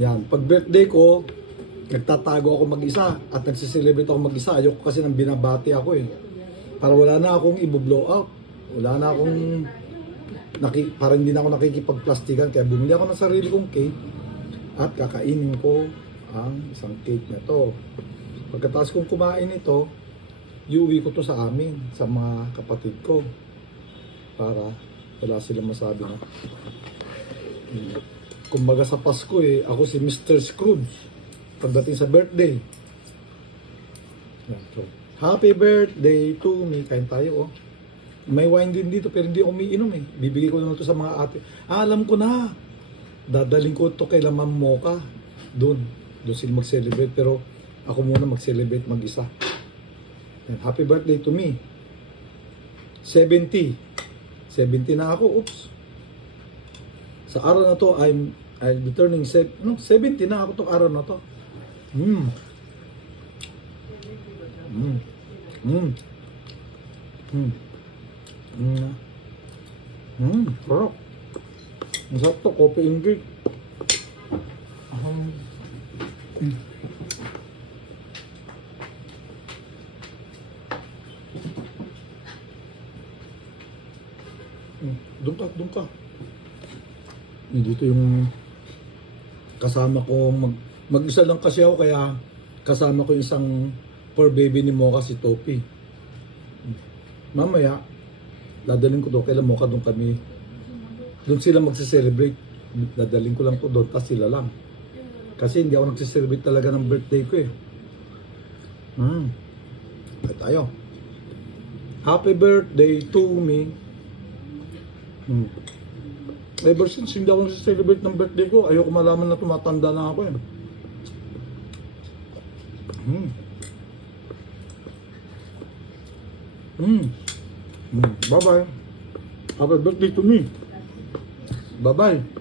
Yan. Pag birthday ko, nagtatago ako mag-isa at nagsiselebrate ako mag-isa. Ayoko kasi nang binabati ako eh. Para wala na akong i-blow up. Wala na akong para hindi na ako nakikipagplastikan. Kaya bumili ako ng sarili kong cake at kakainin ko ang isang cake na to. Pagkatapos kong kumain ito, iuwi ko to sa amin, sa mga kapatid ko. Para wala silang masabi na. Kumbaga sa Pasko eh, ako si Mr. Scrooge pagdating sa birthday. So, happy birthday to me. Kain tayo oh. May wine din dito pero hindi ako umiinom eh. Bibigay ko na ito sa mga ate. Alam ko na. Dadaling ko ito kay Ma'am Mocha. Doon sila mag-celebrate pero ako muna mag-celebrate mag-isa. Happy birthday to me. 70 na ako. Oops. Sa araw na to, I'll be turning 70 na ako tong araw na to. Sarap. Masarap to, coffee and cake. Doon ka. Dito yung kasama ko, mag-isa lang kasi ako kaya kasama ko yung isang poor baby ni Mocha, si Topi. Mamaya, dadalhin ko doon, kailan Mocha doon kami. Doon sila magse-celebrate. Dadalhin ko lang to doon, tas sila lang. Kasi hindi ako nagse-celebrate talaga ng birthday ko eh. Kaya tayo. Happy birthday to me. Ever since hindi ako nagse-celebrate ng birthday ko, ayoko malaman na tumatanda na ako eh. Bye-bye. Happy birthday to me. Bye-bye.